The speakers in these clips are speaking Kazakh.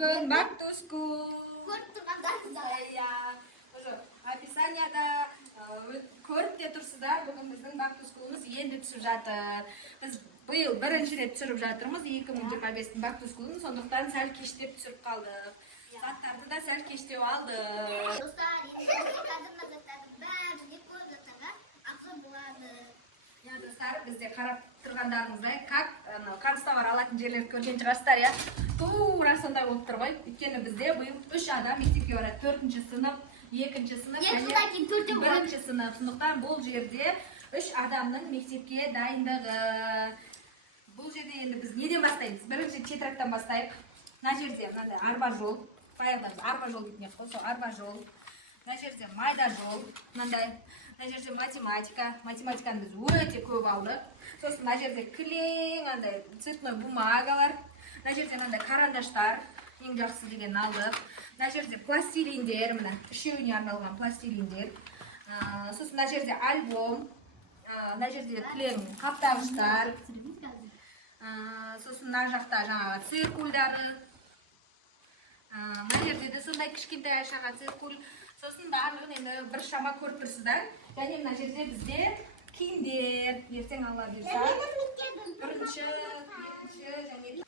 Бүгін back to school. Көріп тұрғандарыңыздар. Иә. Уже описанияда көріп те тұрсыздар. Бүгін біздің back to school'ымыз енді түсіп жатыр. Біз биыл бірінші рет түсіріп жатырмыз. 2025-тің back to school'ын, сондықтан сәл кештеп түсіріп қалдық. Заттарды да сәл кештеп алдық. Достар, енді қазіргі заттардың бәрі не көріп жатырға ақы болады. Я, достар, бізде қарап тұрғандарыңыздай, как канцтовар алатын жерлерді көрген шығарсыздар, я. Тура сондай болып тұр ғой. Өйткені бізде биыл 3 адам мектепке барады. 4-ші сынып, 2-ші сынып, және 1-ші сынып. Сондықтан бұл жерде 3 адамның мектепке дайындығы. Бұл жерде енді біз неден бастаймыз? Бірінші тетрадьтан бастайық. Мына жерде мынандай арба жол, баяғыдан арба жол дейтін еді ғой, сол арба жол. Мына жерде майда жол, мынандай. Мына жерде математика. Математиканы біз өте көп алдық. Сосын мына жерде кілең, андай цветной бумагалар. Мына жерде мынандай карандаштар, ең жақсы деген алдық. Мына жерде пластилиндер, мына үшеуіне арналған пластилиндер. Сосын мына жерде альбом. Мына жерде кілең қаптағыштар. Сосын мына жақта жаңағы циркульдары. Мына жерде де сондай кішкентай Айшаға циркуль. Сосын барлығын енді бір шама көріп тұрсыздар. Және мына жерде бізде киімдер, ертең алла бұйырса, бірінші, екінші және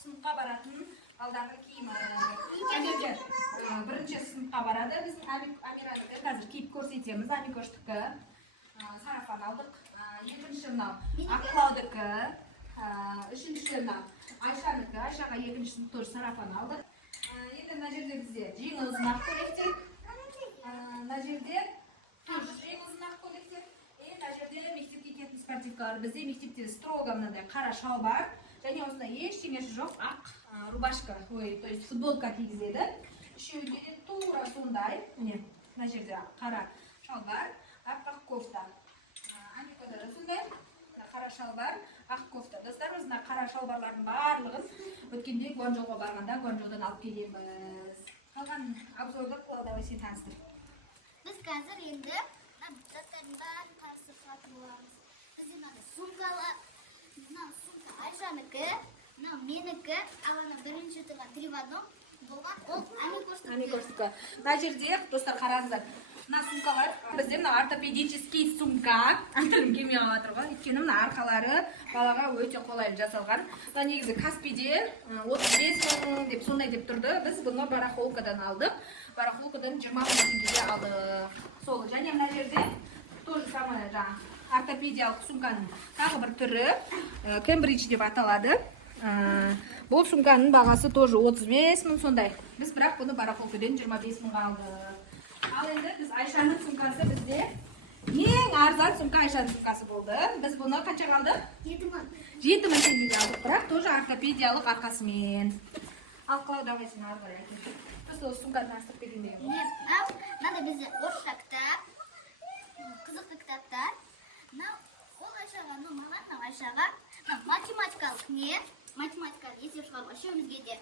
сыныпқа баратын балдардың киімі. Және де бірінші сыныпқа барады. Біздің Амирадікі қазір киіп көрсетеміз. Амикоштікі сарафан алдық. Екінші мынау Аққылаудікі. Үшінші мынау Айшанікі. Айшаға екінші сынып тоже сарафан алдық. Енді мына жерде бізде жеңіл ұзын ақ көйлектер. Мына жерде тоже жеңіл ұзын ақ көйлектер. Мына жерде мектепке киетін спортивкалар. Бізде мектепте строго мынандай қара шалбар. Және осында ештеңесі жоқ ақ рубашка, то есть футболка кигізеді. Үшеуінде де тура сондай. Мына жерде қара шалбар, ақ кофта. Амикода да сондай. Қара шалбар, ақ кофта. Достар, осында қара шалбарлардың барлығын өткенде Гуанчжоуға барғанда Гуанчжоудан алып келеміз. Қалған обзорды Клауда сен таныстыр. Біз қазір енді заттардың бәрін қарсы сатып аламыз. Біз енді сумкалар, мына сумка Айшанікі, мына менікі, ал ана бірінші тұрған 3 в 1 болған ол Амикоштікі. Мына жерде достар қараңыздар. Мына сумкалар бізде мына ортопедический сумка. Антылым келмей қалып жатыр ғой. Өйткені мына арқалары балаға өте қолайлы жасалған. Мына негізі Каспиде 35 мың деп сондай деп тұрды. Біз бұны барахолкадан алдық. Барахолкадан 20 мың теңгеге алдық. Сол. Және мына жерде тоже самое жаңа ортопедиялық сумканың тағы бір түрі Кембридж деп аталады. Бұл сумканың бағасы тоже 35 мың сондай. Біз бірақ бұны барахолкадан 25 мыңға алдық. Ал енді біз Айшаның сумкасы бізде ең арзан сумка Айшаның сумкасы болды. Біз бұны қаншаға алдық? 7 мың. 7 мың теңгеге алдық, бірақ тоже ортопедиялық арқасымен. Ал Клау, давай сен ары қарай айт. Просто сумканы астырып кетейін деген ғой. Мынада бізде орысша кітап, қызықты кітаптар. Ол Айшаға, маған Айшаға математикалық не? Математикалық есеп шығаруға үшеумізге де.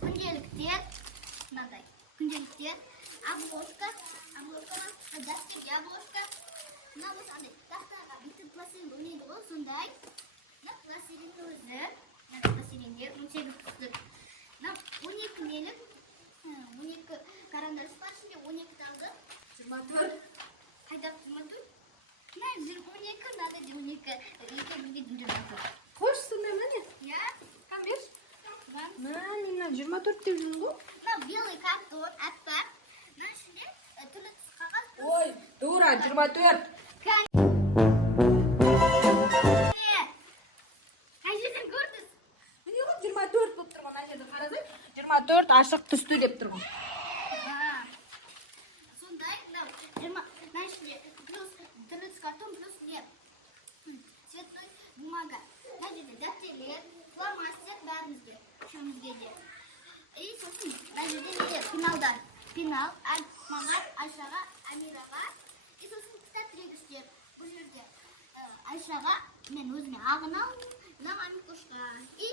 Күнделіктер, мынандай күнделіктер, обложка, дәптерге обложка. Мына осы андай тақтаға бүйтіп пластилин ойнайды ғой, сондай. Пластилин өзі, пластилиндер 18 құстық. 12 нелік, 12 карандаш бар ішінде, 12 таңғы 24. Қайда 24? 12, надо 12 екенінде 24. Қош сондай міне? Я? Кам берші? Мына 24 деп жүрін ғой? Мына белый картон, әппақ. Мына ішінде түрлі қағаз. Ой, дура, 24. Қай жерден көрдіңіз? Міне ғой 24 болып тұрған, мына жерде қарасай. 24 ашық түсті деп тұрған. Сондай, мына ішінде плюс түрлі картон, плюс не? Цветной бумага. Мына жерде дәптерлер, фломастер бәрімізге, үшеумізге де. И сосын мына жерде не? Пеналдар. Пенал, маған, Айшаға, Амираға. И сосын кітап тірегіштер. Бұл жерде Айшаға мен өзіме ағын алдым, мынау Амикошқа. И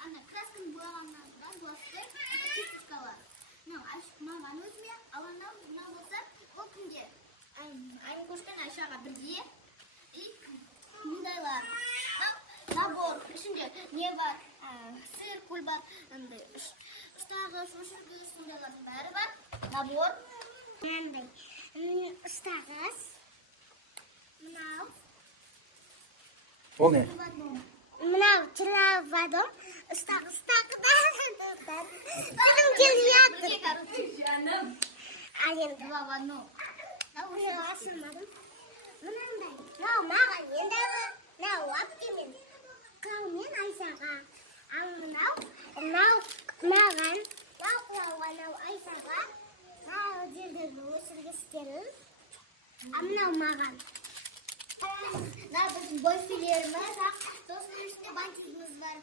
ана красканы бояғаннан пластик, кисточкалар. Маған өзіме, ал мынау болса, ол кімге? Амикошпен Айшаға бірге. И мұндайлар. Набор, ішінде не бар? Циркуль бар, ұстағыш, өшіргіш, сондайлардың бәрі бар. Набор. Мынандай. Ұстағыш. Мынау. Ол не? Мынау телевизор. Ұстағыш. Тілім келіп жатыр. Жаным. Ал енді бабану. Мынау ашылмадым. Мынандай. Мынау маған енді мынау әпкемен. Қаумен Айсаға. Ал мынау маған. Мынау Айсаға. Мынау жердегі өшіргіштері. Ал мынау маған. Мынау біздің бойфилеріміз. Сосын ішінде бантизіміз бар.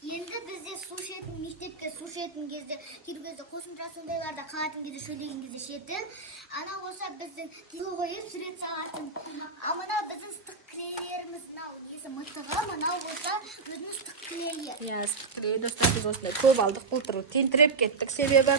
Енді бізде су ішетін, мектепке су ішетін кезде, кейбір кезде қосымша сондайларда қалатын кезде, шөлеген кезде ішетін. Ана болса біздің кило қойып сурет салатын. А мынау біздің ыстық кілелеріміз, мынау несі мылтығы, мынау болса өзінің ыстық кілейі. Иә, ыстық кілей достар, біз осындай көп алдық, былтыр тентіреп кеттік, себебі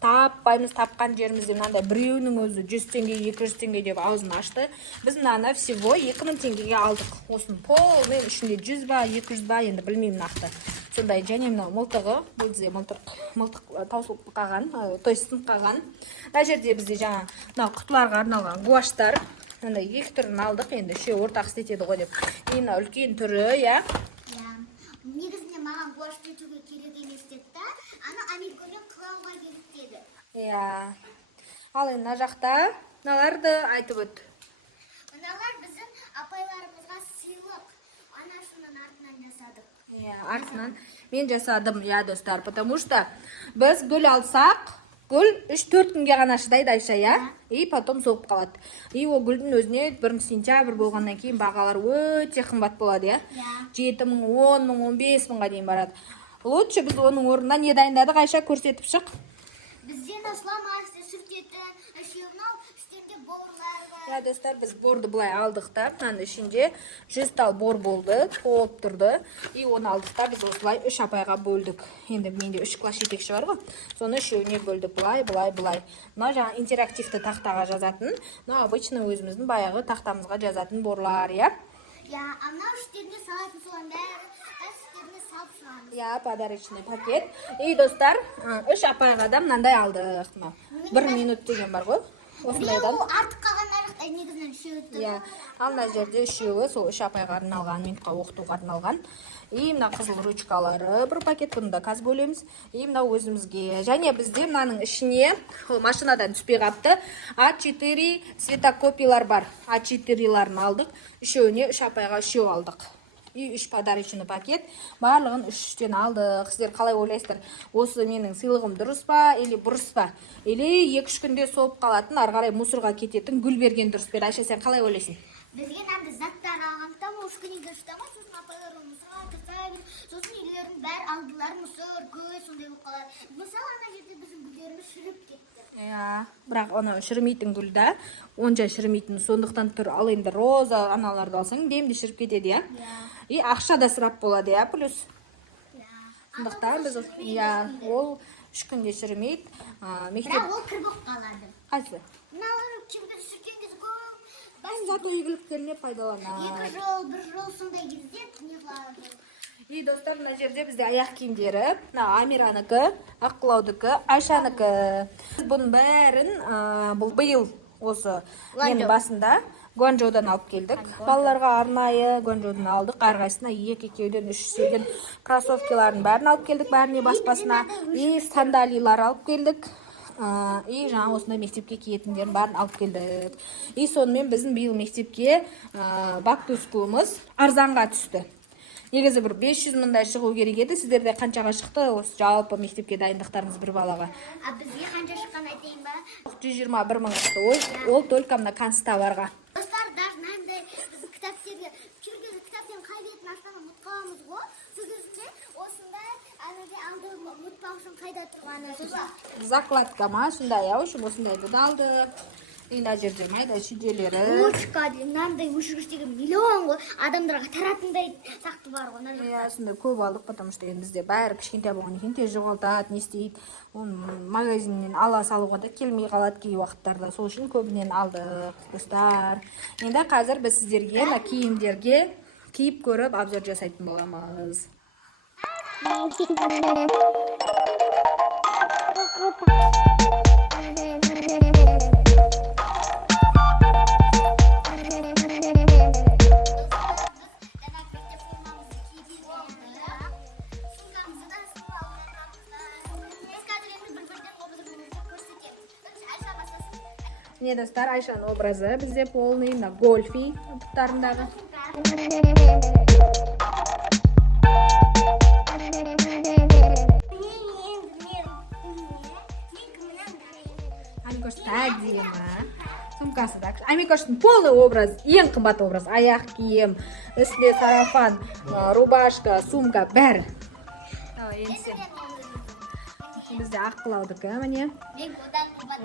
таппаймыз, тапқан жерімізде мынандай біреуінің өзі 100 теңге, 200 теңге деп аузын ашты. Біз мынаны всего 2000 теңгеге алдық. Осының полмен ішінде 100 ба, 200 ба, енді білмеймін нақты. Сондай, және мынау мылтығы, бізде мылтық таусылып қалған, той сынып қалған. Мына жерде бізде жаңа мынау құтыларға арналған гуаштар. Мынандай екі түрін алдық, енді үшеуі ортақ істетеді ғой деп. Мына үлкен түрі, иә. Негізінде маған гуаш кетуге керек емес деді да, ана амигомен қылауға керек деді. Иә. Ал енді мына жақта мыналарды айтып өт. Мыналар біздің апайларымызға сыйлық. Анасының артынан жасадық. Иә, артынан мен жасадым, иә достар, потому что біз гүл алсақ, гүл 3-4 күнге ғана шыдайды Айша, иә? И потом соғып қалады. И ол гүлдің өзіне 1 сентябрь болғаннан кейін бағалар өте қымбат болады, иә? 7 мың, 10 мың, 15 мыңға дейін барады. Лучше біз оның орнына не дайындадық, Айша, көрсетіп шық. Бізден осламасты сүртетін, үшеуінау үстінде борлар бар. Иә, достар, біз борды бұлай алдық та, мынаның ішінде 100 тал бор болды, толып тұрды. И оны алдық та, біз осылай 3 апайға бөлдік. Енді менде 3 класс жетекші бар ғой. Соны үшеуіне бөлдік, бұлай. Мына жаңа интерактивті тақтаға жазатын, мына обычный өзіміздің баяғы тақтамызға жазатын борлар, иә? Иә, анау үштеріне салатын соған бәрі, үстеріне салып шығамыз. Иә, подарочный пакет. И достар, 3 апайға да мынандай алдық. 1 минут деген бар ғой. Осындайдан. Біреу артық қалғандары негізінен үшеуі тұр. Иә, ал мына жерде үшеуі сол 3 апайға арналған, минутқа оқытуға арналған. И мына қызыл ручкалары бір пакет, бұны да қазір бөлеміз. И мына өзімізге. Және бізде мынаның ішіне машинадан түспей қапты. А4 цветокопиялар бар. А4-ларын алдық. Үшеуіне 3 апайға үшеу алдық. И 3 подарочный пакет. Барлығын 3-тен алдық. Сіздер қалай ойлайсыздар? Осы менің сыйлығым дұрыс па, или бұрыс па? Или 2-3 күнде соғып қалатын, ары қарай мусорға кететін гүл берген дұрыс па? Айша, сен қалай ойлайсың? Бізге нәмді заттар алғандықтан, ол күнге дұрыстама, сосын апайлар мұсырға тұрсайбыз, сосын үйлердің бәрі алдылар мұсыр, көй, сондай болып қалады. Мысалы, ана жерде біздің гүлдеріміз шіріп кетті. Иә, бірақ оны шірімейтін гүл да, онша шірімейтін, сондықтан тұр. Ал енді роза аналарды алсаң, демде шіріп кетеді, иә? И ақша да сұрап болады, иә, плюс. Сондықтан біз, иә, ол 3 күнде шірімейді. Бірақ ол кір болып қалады. Қайсы? Мыналар кемдер сүркен кезде көп. Зато игіліктеріне пайдаланады. 2 жыл, 1 жыл сондай кезде не қылады. И достар, мына жерде бізде аяқ киімдері, Амиранікі, Аққылаудікі, Айшанікі. Бұның бәрін бұл биыл осы менің басында Гуанчжоудан алып келдік. Балаларға арнайы Гуанчжоудан алдық. Әрқайсысына 2-2-ден 3-ден кроссовкаларын бәрін алып келдік, бәріне баспасына. И сандалилар алып келдік. И жаңа осындай мектепке киетіндерін бәрін алып келдік. И сонымен біздің биыл мектепке бактускуымыз арзанға түсті. Негізі бір 500 мыңдай шығу керек еді. Сіздерде қаншаға шықты осы жалпы мектепке дайындықтарыңыз бір балаға? Бізге қанша шыққан айтайын ба? 121 мың шықты. Ол только мына канцтоварға. Достар, даже мынандай біз кітаптерге кітаптен қай бетін ашқанын ұмытып қаламыз ғой. Сол кезде осындай әнеде алды ұмытпау үшін қайда тұрғаны сосын Закладка ма, сондай, осындайды да алдық. Мына жерде майда шүйделері. Ручка, мынандай өшіргіштегі миллион ғой. Адамдарға таратындай сақты бар ғой. Иә, сондай көп алдық, потому что бізде бәрі кішкентай болғаннан кейін тез жоғалтады, не істейді. Оны магазиннен ала салуға да келмей қалады кей уақыттарда. Сол үшін көбінен алдық, достар. Енді қазір біз сіздерге мына киімдерге киіп көріп обзор жасайтын боламыз. Міне достар, Айшаның образы бізде полный на гольфи ұтықтарындағы. Амикош тәк деймі. Сумкасы да. Амикоштың полный образ, ең қымбат образ. Аяқ киім, үстіне сарафан, рубашка, сумка, бәрі. Бізде ақ қылаудыкі, міне.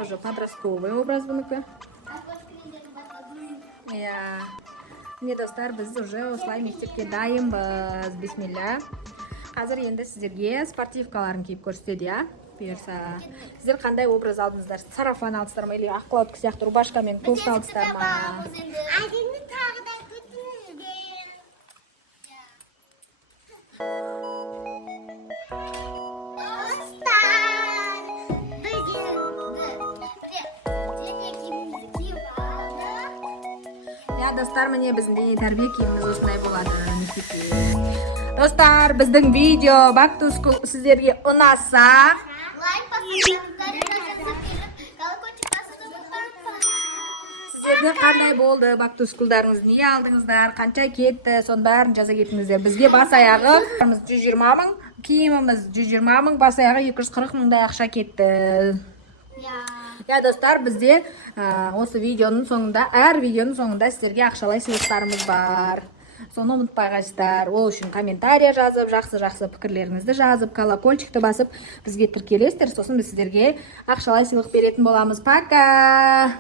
Уже подростковый образ бұныкі. Міне достар, біз уже осылай мектепке дайынбыз. Бисмилля. Қазір енді сіздерге спортивкаларын киіп көрсетеді, я? Бұйырса, сіздер қандай образ алдыңыздар? Сарафан алдыңыздар ма? Или ақ қылаудыкі сияқты рубашка мен кофта алдыңыздар ма? Әдемі тағы да күтіңіздер. Достар, міне біздің дене тәрбие киіміміз осындай болады мектепте. Достар, біздің видео Back to School сіздерге ұнаса, Лайк басыңыздар, колокольчик басуды ұмытпаңыздар. сіздерге қандай болды Back to School'дарыңыз, не алдыңыздар, қанша кетті, соның бәрін жаза кетіңіздер. Бізге бас аяғы 120 мың, киіміміз 120 мың, бас аяғы 240 мыңдай ақша кетті. Я достар, бізде осы видеоның соңында, әр видеоның соңында сіздерге ақшалай сыйлықтарымыз бар. Соны ұмытпағайсыздар. Ол үшін комментария жазып, жақсы пікірлеріңізді жазып, колокольчикті басып, бізге тіркелесіздер. Сосын біз сіздерге ақшалай сыйлық беретін боламыз. Пока!